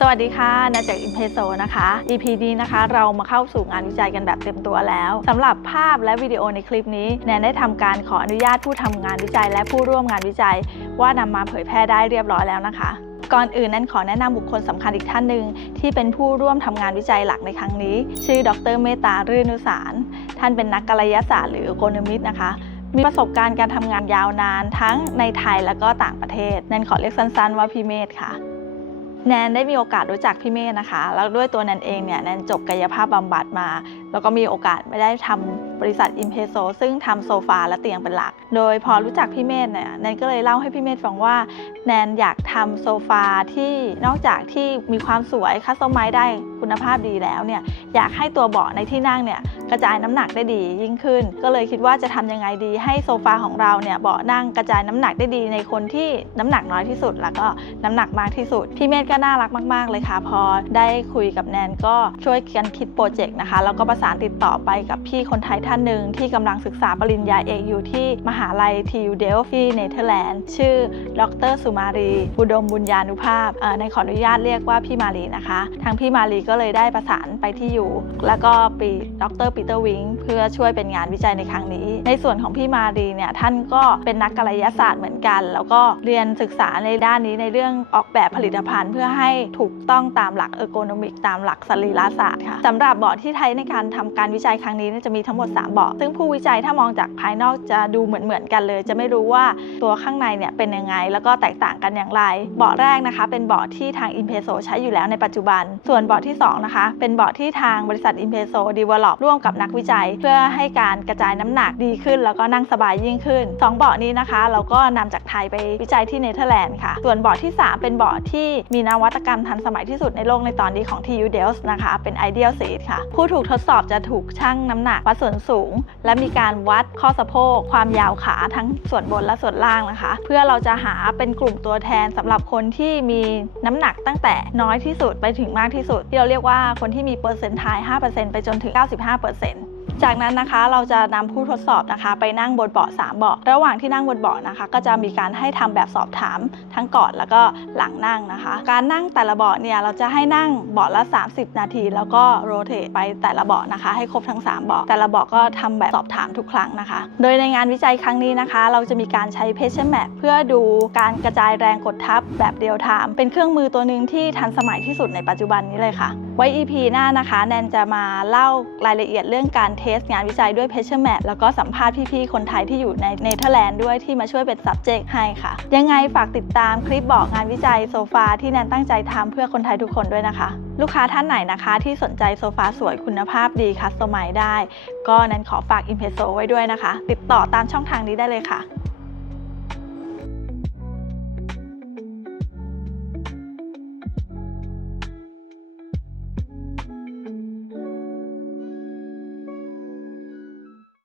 สวัสดีค่ะ นาจากอิมเพโซนะคะ EP นี้นะคะ เรามาเข้าสู่งานวิจัยกันแบบเต็มตัวแล้วสำหรับภาพและวิดีโอในคลิปนี้ แนนได้ทำการขออนุญาตผู้ทำงานวิจัย และผู้ร่วมงานวิจัย ว่านำมาเผยแพร่ได้เรียบร้อยแล้วนะคะ ก่อนอื่นนั้นขอแนะนำบุคคลสำคัญอีกท่านหนึ่งที่เป็นผู้ร่วมทำงานวิจัยหลักในครั้งนี้ ชื่อ ดรเมตารื่นุสาร ท่านเป็นนักกลยศาสตร์หรือโกนมิตนะคะมีประสบการณ์การทำงานยาวนานทั้งในไทยและก็ต่างประเทศ แนนขอเรียกสั้นๆ ว่าพี่เมธค่ะ แนนได้มีโอกาสรู้จักพี่เมฆนะคะ แล้วด้วยตัวแนนเองเนี่ยแนนจบกายภาพบำบัดมา แล้วก็มีโอกาสไม่ได้ทำบริษัทอิมเพโซซึ่งทำโซฟาและเตียงเป็นหลัก โดยพอรู้จักพี่เมธเนี่ยแนนก็เลยเล่าให้พี่เมธฟังว่า แนนอยากทำโซฟาที่นอกจากที่มีความสวยคัสตอมไมซ์ได้คุณภาพดีแล้วเนี่ยอยากให้ตัวเบาะในที่นั่งเนี่ยกระจายน้ำหนักได้ดียิ่งขึ้น ก็เลยคิดว่าจะทำยังไงดี ให้โซฟาของเราเนี่ยเบาะนั่งกระจายน้ำหนักได้ดีในคนที่น้ำหนักน้อยที่สุด แล้วก็น้ำหนักมากที่สุด พี่เมธก็น่ารักมาก ๆ เลยค่ะ พอได้คุยกับแนนก็ช่วยกันคิดโปรเจกต์นะคะแล้วก็ประสานติดต่อไปกับพี่คนไทยท่านหนึ่งที่กำลังศึกษาปริญญาเอกอยู่ที่มหาลัยทียูเดลที่เนเธอร์แลนด์ ชื่อ ดรสุมารีอุดมบุญญานุภาพในขออนุญาตเรียกว่าพี่มารีนะคะ ทางพี่มารีก็เลยได้ประสานไปที่อยู่ แล้วก็ปีดรปีเตอร์วิงเพื่อช่วยเป็นงานวิจัยในครั้งนี้ ในส่วนของพี่มารีเนี่ยท่านก็เป็นนักกลยศาสตร์เหมือนกัน แล้วก็เรียนศึกษาในด้านนี้ในเรื่องออกแบบผลิตภัณฑ์ เพื่อให้ถูกต้องตามหลักเออร์โกนมิกตามหลักสรีรศาสตร์ค่ะสำหรับเบาะที่ใช้ในการทำการวิจัยครั้งนี้จะมีทั้งหมด3 เบาะ ซึ่งผู้วิจัยถ้ามองจากภายนอกจะดูเหมือนเหมือนๆกันเลย จะไม่รู้ว่าตัวข้างในเนี่ยเป็นยังไง แล้วก็แตกต่างกันอย่างไร เบาะแรกนะคะ เป็นเบาะที่ทาง i m p e s o ใช้อยู่แล้วในปัจจุบัน ส่วนเบาะที่2นะคะเป็นเบาะที่ทางบริษัท i m p e s o develop ร่วมกับนักวิจัย เพื่อให้การกระจายน้ำหนักดีขึ้น แล้วก็นั่งสบายยิ่งขึ้น 2 เบาะนี้นะคะ เราก็นำจากไทยไปวิจัยที่เนเธอร์แลนด์ค่ะ ส่วนเบาะที่ 3 เป็นเบาะที่มีนวัตกรรมทันสมัยที่สุดในโลกในตอนนี้ของ TU Delft นะคะ เป็น Ideal Seat ค่ะ ผู้ถูกทดสอบจะถูกชั่งน้ำหนักวัดส่วนสูง และมีการวัดข้อสะโพกความยาวขาทั้งส่วนบนและส่วนล่างนะคะ เพื่อเราจะหาเป็นกลุ่มตัวแทนสำหรับคนที่มีน้ำหนักตั้งแต่น้อยที่สุดไปถึงมากที่สุด ที่เราเรียกว่าคนที่มีเปอร์เซ็นต์ทาย5%ไปจนถึง 95% จากนั้นนะคะเราจะนำผู้ทดสอบนะคะ ไปนั่งบนเบาะ3เบาะระหว่างที่นั่งบนเบาะนะคะ ก็จะมีการให้ทำแบบสอบถามทั้งก่อนแล้วก็หลังนั่งนะคะ การนั่งแต่ละเบาะเนี่ยเราจะให้นั่งเบาะละ 30 นาที แล้วก็โรเตทไปแต่ละเบาะนะคะ ให้ครบทั้ง 3 เบาะแต่ละเบาะก็ทำแบบสอบถามทุกครั้งนะคะ โดยในงานวิจัยครั้งนี้นะคะ เราจะมีการใช้ patient map เพื่อดูการกระจายแรงกดทับแบบเรียลไทม์เป็นเครื่องมือตัวหนึ่งที่ทันสมัยที่สุดในปัจจุบันนี้เลยค่ะ ไว้ EP หน้านะคะ แนนจะมาเล่ารายละเอียดเรื่องการเทสงานวิจัยด้วย patient map แล้วก็สัมภาษณ์พี่ๆ คนไทยที่อยู่ในเนเธอร์แลนด์ด้วยที่มาช่วยเป็น subject ให้ค่ะ ยังไงฝากติดตามคลิปบอกงานวิจัยโซฟาที่แนนตั้งใจทำเพื่อคนไทยทุกคนด้วยนะคะ ลูกค้าท่านไหนนะคะ ที่สนใจโซฟาสวยคุณภาพดีคัสตอมไมได้ ก็แนนขอฝาก i m p e s o ไว้ด้วยนะคะ ติดต่อตามช่องทางนี้ได้เลยค่ะ